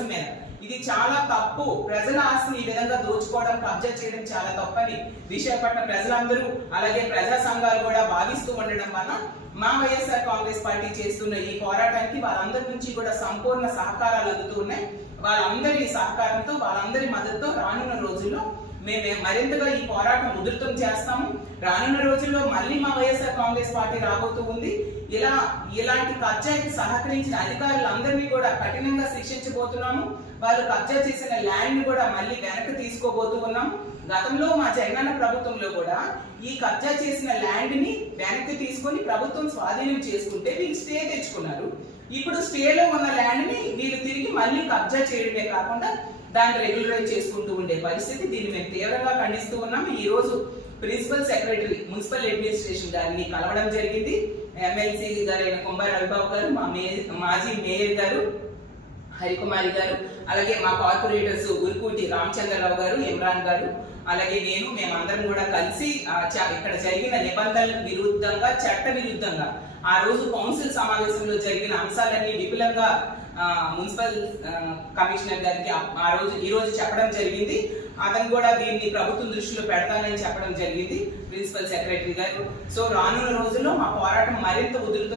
అంశం మీద. ఇది చాలా తప్పు. ప్రజల ఆస్తిని ఈ విధంగా దోచుకోవడం, కబ్జా చేయడం చాలా తప్పని విశాఖపట్నం ప్రజలందరూ అలాగే ప్రజా సంఘాలు కూడా భావిస్తూ ఉండడం వల్ల మా వైఎస్ఆర్ కాంగ్రెస్ పార్టీ చేస్తున్న ఈ పోరాటానికి వాళ్ళందరి నుంచి కూడా సంపూర్ణ సహకారాలు అందుతూ ఉన్నాయి. వాళ్ళందరి సహకారంతో, వాళ్ళందరి మద్దతుతో రానున్న రోజుల్లో మేము మరింతగా ఈ పోరాటం ఉధృతం చేస్తాము. రానున్న రోజుల్లో మళ్ళీ మా వైఎస్ఆర్ కాంగ్రెస్ పార్టీ రాబోతూ ఉంది. ఇలాంటి కబ్జాకి సహకరించిన అధికారులందరినీ కూడా కఠినంగా శిక్షించబోతున్నాము. వాళ్ళు కబ్జా చేసిన ల్యాండ్ ని కూడా మళ్ళీ వెనక్కి తీసుకోబోతూ ఉన్నాము. గతంలో మా జగనన్న ప్రభుత్వంలో కూడా ఈ కబ్జా చేసిన ల్యాండ్ ని వెనక్కి తీసుకొని ప్రభుత్వం స్వాధీనం చేసుకుంటే వీళ్ళు స్టే తెచ్చుకున్నారు. ఇప్పుడు స్టేలో ఉన్న ల్యాండ్ ని వీళ్ళు తిరిగి మళ్ళీ కబ్జా చేయడమే కాకుండా దాన్ని రెగ్యులరైజ్ చేసుకుంటూ ఉండే పరిస్థితి. దీన్ని మేము తీవ్రంగా ఖండిస్తూ ఉన్నాము. ఈ రోజు ప్రిన్సిపల్ సెక్రటరీ మున్సిపల్ అడ్మినిస్ట్రేషన్ గారిని కలవడం జరిగింది. ఎమ్మెల్సీ గారైన కొంబా రవిబాబు గారు, మా మాజీ మేయర్ గారు హరికుమారి గారు, అలాగే మా కార్పొరేటర్స్ ఉరుకూటి రామచంద్రరావు గారు, ఇమ్రాన్ గారు, అలాగే మేమందరం కూడా కలిసి ఇక్కడ జరిగిన నిబంధనలకు విరుద్ధంగా, చట్ట విరుద్ధంగా ఆ రోజు కౌన్సిల్ సమావేశంలో జరిగిన అంశాలన్నీ విపులంగా మున్సిపల్ కమిషనర్ గారికి ఈ రోజు చెప్పడం జరిగింది. అతను కూడా దీన్ని ప్రభుత్వం దృష్టిలో పెడతానని చెప్పడం జరిగింది ప్రిన్సిపల్ సెక్రటరీ గారు. సో రానున్న రోజుల్లో మా పోరాటం మరింత ఉధృతం